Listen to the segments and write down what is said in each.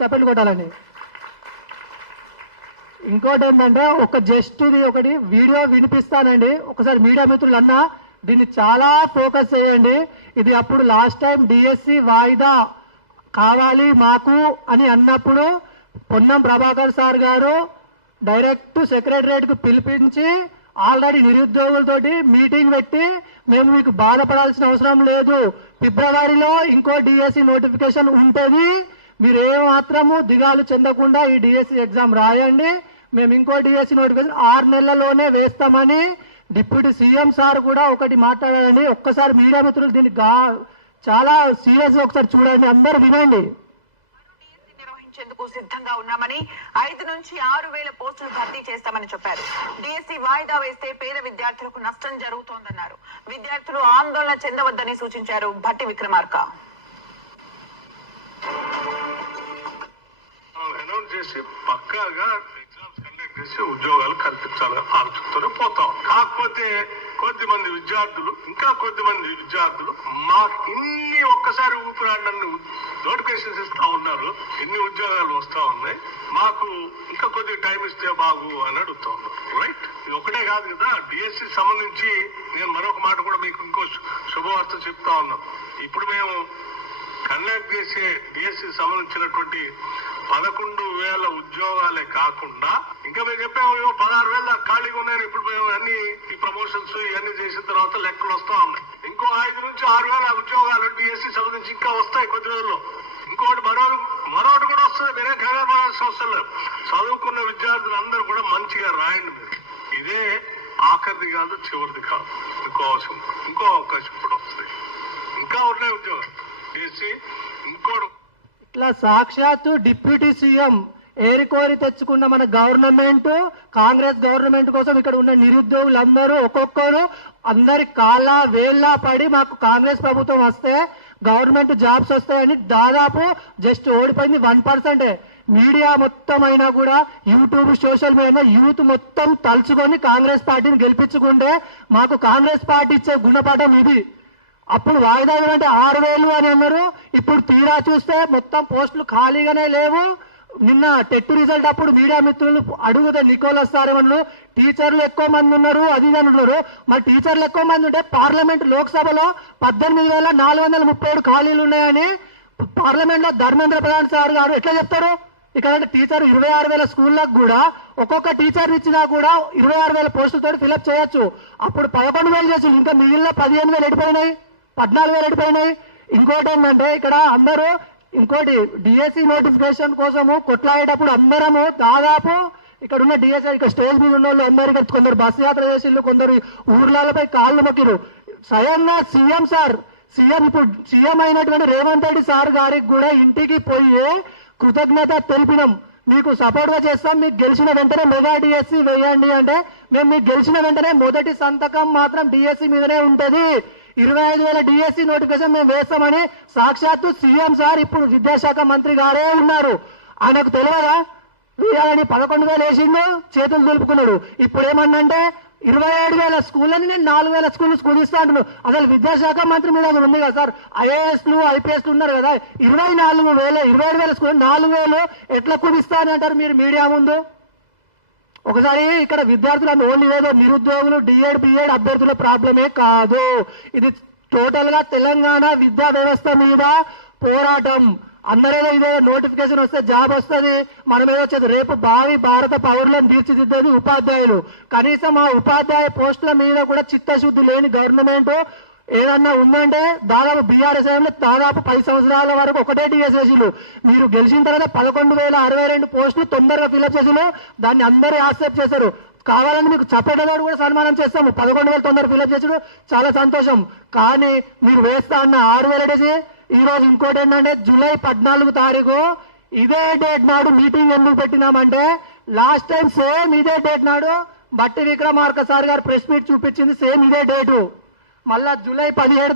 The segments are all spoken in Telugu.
చప్పట్లు కొట్టాలండి. ఇంకోటి ఏంటంటే ఇది ఒకటి వీడియో వినిపిస్తానండి. ఒకసారి మీడియా మిత్రులు అన్నా దీన్ని చాలా ఫోకస్ చేయండి. ఇది అప్పుడు లాస్ట్ టైం డిఎస్సి వాయిదా కావాలి మాకు అని అన్నప్పుడు పొన్నం ప్రభాకర్ సార్ గారు డైరెక్ట్ సెక్రటరియట్కు పిలిపించి ఆల్రెడీ నిరుద్యోగులతోటి మీటింగ్ పెట్టి మేము మీకు బాధపడాల్సిన అవసరం లేదు, ఫిబ్రవరిలో ఇంకో డిఎస్సి నోటిఫికేషన్ ఉంటుంది, మీరు ఏమాత్రము దిగాలు చెందకుండా ఈ డిఎస్సి ఎగ్జామ్ రాయండి, మేము ఇంకో డిఎస్సి నోటిఫికేషన్ 6 నెలల్లోనే వేస్తామని డిప్యూటీ సీఎం సార్ కూడా ఒకటి మాట్లాడారండి. ఒక్కసారి మీడియా మిత్రులు దీన్ని చాలా సీరియస్ గా ఒకసారి చూడండి, అందరు వినండి. నిర్వహించేందుకు సిద్ధంగా ఉన్నామని 5 నుంచి 6,000 పోస్టులు భర్తీ చేస్తామని చెప్పారు. డిఎస్సి వాయిదా వేస్తే పేద విద్యార్థులకు నష్టం జరుగుతోందన్నారు. విద్యార్థులు ఆందోళన చెందవద్దని సూచించారు భట్టి విక్రమార్క. పక్కాగా ఎగ్జామ్స్ కండక్ట్ చేసి ఉద్యోగాలు కల్పించాలని ఆలోచనతోనే పోతాం. కాకపోతే కొద్దిమంది విద్యార్థులు మాకు ఇన్ని ఒక్కసారి ఊపిరాడని నోటిఫికేషన్స్ ఇస్తా ఉన్నారు, ఎన్ని ఉద్యోగాలు వస్తా ఉన్నాయి, మాకు ఇంకా కొద్దిగా టైం ఇస్తే బాగు అని అడుగుతా ఉన్నారు. రైట్, ఇది ఒకటే కాదు కదా, డిఎస్సి సంబంధించి నేను మరొక మాట కూడా మీకు ఇంకో శుభవార్త చెప్తా ఉన్నాం. ఇప్పుడు మేము కండక్ట్ చేసే డిఎస్సి సంబంధించినటువంటి 11,000 ఉద్యోగాలే కాకుండా ఇంకా మేము చెప్పాము 16,000 ఖాళీగా ఉన్నాయని. ఇప్పుడు మేము అన్ని ఈ ప్రమోషన్స్ ఇవన్నీ చేసిన తర్వాత లెక్కలు వస్తా ఉన్నాయి. ఇంకో 5 నుంచి 6,000 ఉద్యోగాలు డిఎస్సి సంబంధించి ఇంకా వస్తాయి కొద్ది రోజుల్లో. ఇంకోటి మరొకటి కూడా వస్తుంది, మీరే కంగారు పడాల్సిన అవసరం లేదు. చదువుకున్న విద్యార్థులు అందరూ కూడా మంచిగా రాయండి. మీరు ఇదే ఆఖరిది కాదు, చివరిది కాదు, ఇంకో అవకాశం కూడా వస్తుంది. ఇంకా ఉన్నాయి ఉద్యోగాలు చేసి ఇంకోటి ఇట్లా సాక్షాత్తు డిప్యూటీ సీఎం ఏరికోరి తెచ్చుకున్న మన గవర్నమెంట్, కాంగ్రెస్ గవర్నమెంట్ కోసం ఇక్కడ ఉన్న నిరుద్యోగులందరూ ఒక్కొక్కరు అందరి కాళ్ళ వేళ్ళ పడి మాకు కాంగ్రెస్ ప్రభుత్వం వస్తే గవర్నమెంట్ జాబ్స్ వస్తాయని దాదాపు జస్ట్ ఓడిపోయింది 1%. మీడియా మొత్తం అయినా కూడా యూట్యూబ్ సోషల్ మీడియా యూత్ మొత్తం తలుచుకొని కాంగ్రెస్ పార్టీని గెలిపించుకుంటే మాకు కాంగ్రెస్ పార్టీ ఇచ్చే గుణపాఠం ఇది. అప్పుడు వాయిదా అంటే 6,000 అని అన్నారు, ఇప్పుడు తీరా చూస్తే మొత్తం పోస్టులు ఖాళీగానే లేవు. నిన్న టెట్ రిజల్ట్ అప్పుడు మీడియా మిత్రులు అడుగుతే నికోలస్ సార్ ఏమన్నారు, టీచర్లు ఎక్కువ మంది ఉన్నారు అది ఇది అంటున్నారు. మరి టీచర్లు ఎక్కువ మంది ఉంటే పార్లమెంట్ లోక్సభలో 18,437 ఖాళీలు ఉన్నాయని పార్లమెంట్ లో ధర్మేంద్ర ప్రధాన్ సార్ గారు ఎట్లా చెప్తారు? ఇక్కడ టీచర్ 26,000 స్కూళ్ళకు కూడా ఒక్కొక్క టీచర్ ఇచ్చినా కూడా 26,000 పోస్టులతో ఫిలప్ చేయొచ్చు. అప్పుడు 11,000 చేసి ఇంకా మిగిలిన 15,000 ఎడిపోయినాయి, 14,000 ఎడిపోయినాయి. ఇంకోటి ఏంటంటే ఇక్కడ అందరూ ఇంకోటి డిఎస్సి నోటిఫికేషన్ కోసము కొట్లాడేటప్పుడు అందరము దాదాపు ఇక్కడ ఉన్న డిఎస్సి ఇక్కడ స్టేజ్ మీద ఉన్న వాళ్ళు అందరికీ కొందరు బస్సు యాత్ర చేసిళ్ళు, కొందరు ఊర్లపై కాళ్ళు మొక్కిరు. స్వయంగా సీఎం ఇప్పుడు సీఎం అయినటువంటి రేవంత్ రెడ్డి సార్ గారికి కూడా ఇంటికి పోయి కృతజ్ఞత తెలిపినాం, మీకు సపోర్ట్ గా చేస్తాం, మీకు గెలిచిన వెంటనే మెగా డిఎస్సి వేయండి అంటే మేము మీకు గెలిచిన వెంటనే మొదటి సంతకం మాత్రం డిఎస్సి మీదనే ఉంటది, 25,000 డిఎస్సి నోటిఫికేషన్ మేము వేస్తామని సాక్షాత్తు సీఎం సార్ ఇప్పుడు విద్యాశాఖ మంత్రి గారే ఉన్నారు. ఆయనకు తెలియదా వేయాలని? 11,000 వేసిండు, చేతులు దులుపుకున్నాడు. ఇప్పుడు ఏమన్నంటే 27,000 స్కూళ్ళని నేను 4,000 స్కూల్ ఇస్తా అంటున్నాను. అసలు విద్యాశాఖ మంత్రి మీద ఉంది కదా సార్, ఐఏఎస్లు ఐపీఎస్లు ఉన్నారు కదా, 27,000 స్కూల్ 4,000 ఎట్లా కుదిస్తా అని అంటారు మీరు మీడియా ముందు? ఒకసారి ఇక్కడ విద్యార్థులు ఓన్లీ ఏదో నిరుద్యోగులు డిఎడ్ బిఎడ్ అభ్యర్థుల ప్రాబ్లమే కాదు, ఇది టోటల్ గా తెలంగాణ విద్యా వ్యవస్థ మీద పోరాటం. అందరేదో ఇదే నోటిఫికేషన్ వస్తే జాబ్ వస్తుంది, మనమేదో వచ్చేది. రేపు భావి భారత పౌరులను తీర్చిదిద్దేది ఉపాధ్యాయులు. కనీసం ఆ ఉపాధ్యాయ పోస్టుల మీద కూడా చిత్తశుద్ధి లేని గవర్నమెంట్ ఏదన్నా ఉందంటే దాదాపు బీఆర్ఎస్ దాదాపు 10 సంవత్సరాల వరకు ఒకటే డిఎస్ చేసిళ్ళు. మీరు గెలిచిన తర్వాత 11,062 పోస్టులు తొందరగా ఫిల్అప్ చేసిళ్ళు, దాన్ని అందరూ యాక్సెప్ట్ చేశారు. కావాలని మీకు చప్పేటోడు కూడా సన్మానం చేస్తాము. 11,000 తొందరగా ఫిల్అప్ చేసాడు, చాలా సంతోషం. కానీ మీరు వేస్తా అన్న 6,000 వేసి ఈ రోజు ఇంకోటి ఏంటంటే జూలై 14 తారీఖు ఇదే డేట్ నాడు మీటింగ్ ఎందుకు పెట్టినామంటే లాస్ట్ టైం సేమ్ ఇదే డేట్ నాడు భట్టి విక్రమార్క సార్ గారు ప్రెస్ మీట్ చూపించింది సేమ్ ఇదే డేటు. మళ్ళా జూలై 17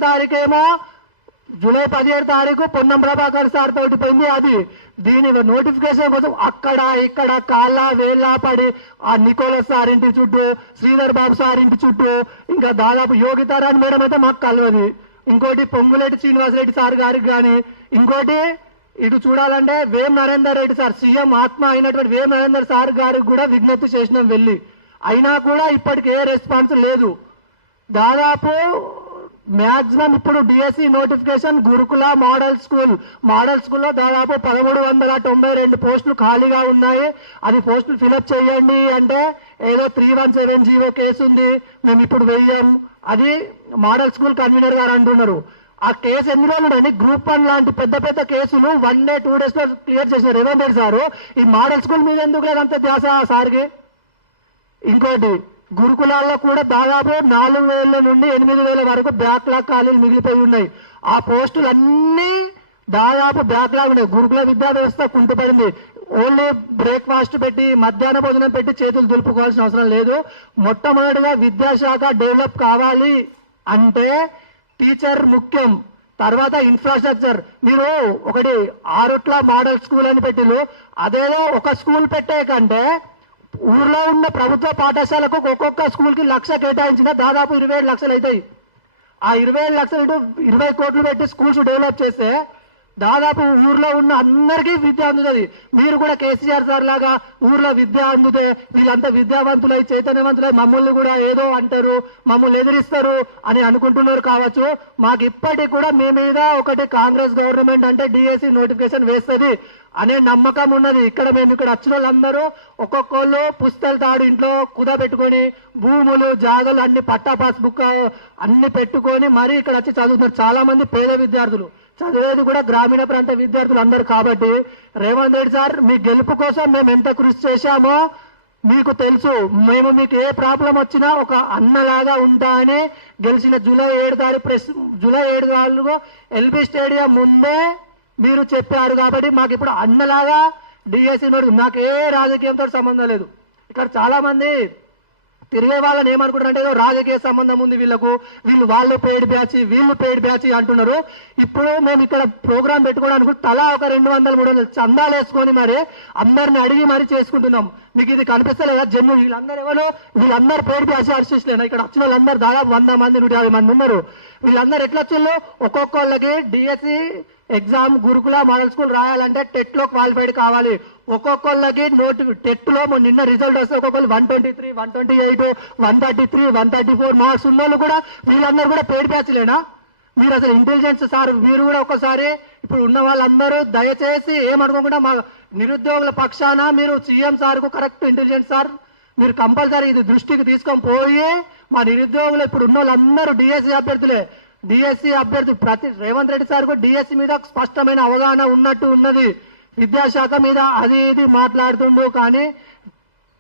తారీఖు పొన్నం ప్రభాకర్ సార్ తోటి పోయింది. అది దీని నోటిఫికేషన్ కోసం అక్కడ ఇక్కడ కాళ్ళ వేళ్ళ పడి ఆ నికోలస్ సార్ ఇంటి చుట్టూ, శ్రీధర్ బాబు సార్ ఇంటి చుట్టూ, ఇంకా దాదాపు యోగితారాణి మేడం అయితే మాకు కలవది, ఇంకోటి పొంగులేటి శ్రీనివాసరెడ్డి సార్ గారికి కానీ, ఇంకోటి ఇటు చూడాలంటే వేం నరేందర్ రెడ్డి సార్, సీఎం ఆత్మ అయినటువంటి వేం నరేందర్ సార్ గారికి కూడా విజ్ఞప్తి చేసినాం వెళ్ళి, అయినా కూడా ఇప్పటికి ఏ రెస్పాన్స్ లేదు. దాదాపు మ్యాక్సిమం ఇప్పుడు డిఎస్సి నోటిఫికేషన్ గురుకుల మోడల్ స్కూల్లో దాదాపు 1392 పోస్టులు ఖాళీగా ఉన్నాయి. అది పోస్టులు ఫిలప్ చేయండి అంటే ఏదో 317 కేసు ఉంది, మేము ఇప్పుడు వెయ్యం, అది మోడల్ స్కూల్ కన్వీనర్ గారు అంటున్నారు. ఆ కేసు ఎన్ని రోజులు ఉండండి, గ్రూప్ 1 లాంటి పెద్ద పెద్ద కేసులు 1 day 2 days లో క్లియర్ చేసిన రేవంత్ రెడ్డి సారు ఈ మోడల్ స్కూల్ మీద ఎందుకు లేదంత ధ్యాస సార్కి? ఇంకోటి గురుకులాల్లో కూడా దాదాపు 4000 నుండి 8000 వరకు బ్యాక్లాగ్ ఖాళీలు మిగిలిపోయి ఉన్నాయి. ఆ పోస్టులు అన్ని దాదాపు బ్యాక్లాగ్ ఉన్నాయి. గురుకుల విద్యా వ్యవస్థ కుంటుపడింది. ఓన్లీ బ్రేక్ఫాస్ట్ పెట్టి మధ్యాహ్న భోజనం పెట్టి చేతులు దులుపుకోవాల్సిన అవసరం లేదు. మొట్టమొదటిగా విద్యాశాఖ డెవలప్ కావాలి అంటే టీచర్ ముఖ్యం, తర్వాత ఇన్ఫ్రాస్ట్రక్చర్. మీరు ఒకటి ఆరుట్ల మోడల్ స్కూల్ అని పెట్టిలు, అదేదో ఒక స్కూల్ పెట్టే కంటే ఊర్లో ఉన్న ప్రభుత్వ పాఠశాలకు ఒక్కొక్క స్కూల్ కి 1 లక్ష కేటాయించిన దాదాపు 27 లక్షలు అవుతాయి. ఆ 27 లక్షలు 20 కోట్లు పెట్టి స్కూల్స్ డెవలప్ చేస్తే దాదాపు ఊర్లో ఉన్న అందరికీ విద్య అందుతుంది. మీరు కూడా కేసీఆర్ సార్ లాగా ఊర్లో విద్య అందుతే వీళ్ళంతా విద్యావంతులై చైతన్యవంతులై మమ్మల్ని కూడా ఏదో అంటారు, మమ్మల్ని ఎదిరిస్తారు అని అనుకుంటున్నారు కావచ్చు. మాకు ఇప్పటికి కూడా మీ మీద ఒకటి కాంగ్రెస్ గవర్నమెంట్ అంటే డిఎస్సి నోటిఫికేషన్ వేస్తుంది అనే నమ్మకం ఉన్నది. మేము ఇక్కడ వచ్చిన వాళ్ళందరూ ఒక్కొక్కళ్ళు పుస్తకాలు తాడు ఇంట్లో కుదబెట్టుకొని భూములు జాగలు అన్ని పట్టా పాస్బుక్ అన్ని పెట్టుకొని మరీ ఇక్కడ వచ్చి చదువుతున్నారు. చాలా మంది పేద విద్యార్థులు, చదివేది కూడా గ్రామీణ ప్రాంత విద్యార్థులు అందరూ. కాబట్టి రేవంత్ రెడ్డి సార్ మీ గెలుపు కోసం మేము ఎంత కృషి చేశామో మీకు తెలుసు. మేము మీకు ఏ ప్రాబ్లం వచ్చినా ఒక అన్నలాగా ఉంటా అని గెలిచిన జూలై 7 ఎల్బీ స్టేడియం ముందే మీరు చెప్పారు. కాబట్టి మాకు ఇప్పుడు అన్నలాగా డిఎస్సి నోటి, నాకు ఏ రాజకీయంతో సంబంధం లేదు. ఇక్కడ చాలా మంది తిరిగే వాళ్ళని ఏమనుకుంటారంటే ఏదో రాజకీయ సంబంధం ఉంది వీళ్ళకు, వాళ్ళు పెయిడ్ బ్యాచ్ వీళ్ళు పెయిడ్ బ్యాచ్ అంటున్నారు. ఇప్పుడు మేము ఇక్కడ ప్రోగ్రాం పెట్టుకోవడానికి తలా ఒక 200-300 చందాలు వేసుకొని మరి అందరిని అడిగి మరీ చేసుకుంటున్నాం. మీకు ఇది కనిపిస్తలేదా? జన్మ వీళ్ళందరూ పెయిడ్ బ్యాచ్ ఆర్టిస్టులేనా? ఇక్కడ వచ్చిన వాళ్ళందరూ దాదాపు 100 మంది 150 మంది ఉన్నారు. వీళ్ళందరూ ఎట్లా వచ్చిందో ఒక్కొక్కళ్ళకి డిఎస్సి ఎగ్జామ్ గురుకుల మోడల్ స్కూల్ రాయాలంటే టెట్ లో క్వాలిఫైడ్ కావాలి. ఒక్కొక్కళ్ళకి టెట్ లో నిన్న రిజల్ట్ వస్తే ఒక్కొక్కరు 123, 128, 133, 134 మార్క్స్ ఉన్న వాళ్ళు కూడా వీళ్ళందరూ కూడా పెయిడ్ బ్యాచ్లేనా? మీరు అసలు ఇంటెలిజెన్స్ సార్ మీరు కూడా ఒకసారి ఇప్పుడు ఉన్న వాళ్ళందరూ దయచేసి ఏమనుకోకుండా మా నిరుద్యోగుల పక్షాన మీరు సీఎం సార్ కు కరెక్ట్ ఇంటెలిజెన్స్ సార్ మీరు కంపల్సరీ ఇది దృష్టికి తీసుకొని పోయి మా నిరుద్యోగులు ఇప్పుడు ఉన్న వాళ్ళందరూ డిఎస్సి అభ్యర్థులే. డిఎస్సి అభ్యర్థి ప్రతి రేవంత్ రెడ్డి సార్ కు డిఎస్సి మీద స్పష్టమైన అవగాహన ఉన్నట్టు ఉన్నది. విద్యాశాఖ మీద అది ఇది మాట్లాడుతుండు కానీ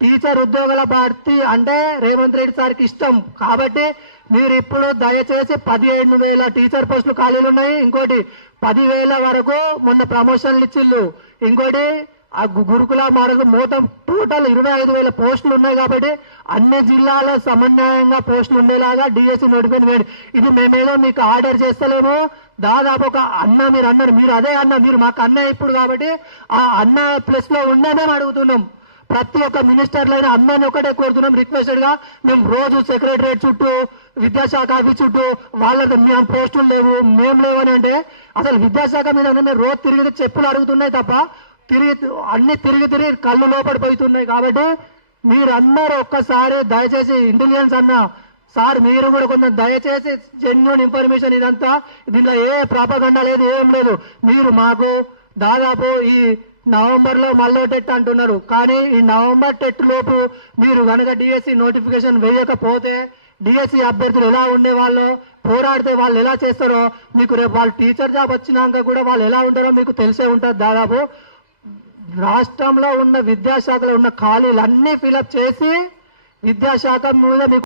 టీచర్ ఉద్యోగాల భర్తీ అంటే రేవంత్ రెడ్డి సార్కి ఇష్టం. కాబట్టి మీరు ఇప్పుడు దయచేసి 17,000 టీచర్ పోస్టులు ఖాళీలు ఉన్నాయి. ఇంకోటి 10,000 వరకు మొన్న ప్రమోషన్లు ఇచ్చిళ్ళు. ఇంకోటి ఆ గురుకుల మోడల్ మొత్తం టోటల్ 25,000 పోస్టులు ఉన్నాయి. కాబట్టి అన్ని జిల్లాలో సమన్వయంగా పోస్టులు ఉండేలాగా డిఎస్సి నోటిఫికేషన్ వేయండి. ఇది మేమేదో మీకు ఆర్డర్ చేస్తలేము. దాదాపు ఒక అన్న మీరు అన్నారు, మీరు అదే అన్న, మీరు మాకు అన్న ఇప్పుడు కాబట్టి ఆ అన్న ప్లస్ లో ఉండనే అడుగుతున్నాం. ప్రతి ఒక్క మినిస్టర్లైనా అన్నని ఒకటే కోరుతున్నాం రిక్వెస్టెడ్ గా. మేము రోజు సెక్రటరేట్ చుట్టూ విద్యాశాఖ ఆఫీస్ చుట్టూ వాళ్ళకి మేము పోస్టులు లేవు మేము లేవని అంటే అసలు విద్యాశాఖ మీద మేము రోజు తిరిగితే చెప్పులు అడుగుతున్నాయి తప్ప తిరిగి కళ్ళు లోపడిపోతున్నాయి. కాబట్టి మీరందరూ ఒక్కసారి దయచేసి ఇంటెలిజెన్స్ అన్న సార్ మీరు కూడా కొంచెం దయచేసి జెన్యూన్ ఇన్ఫర్మేషన్ ఇదంతా దీంట్లో ఏ ప్రాపగండా లేదు ఏం లేదు. మీరు మాకు దాదాపు ఈ నవంబర్ లో మళ్ళీ టెట్ అంటున్నారు కానీ ఈ నవంబర్ టెట్ లోపు మీరు కనుక డిఎస్సి నోటిఫికేషన్ వేయకపోతే డిఎస్సి అభ్యర్థులు ఎలా ఉండేవాళ్ళో పోరాడితే వాళ్ళు ఎలా చేస్తారో మీకు రేపు వాళ్ళు టీచర్ జాబ్ వచ్చినాక కూడా వాళ్ళు ఎలా ఉంటారో మీకు తెలిసే ఉంటుంది. దాదాపు రాష్ట్రంలో ఉన్న విద్యాశాఖలో ఉన్న ఖాళీలన్నీ ఫిలప్ చేసి విద్యాశాఖ మీద మీకు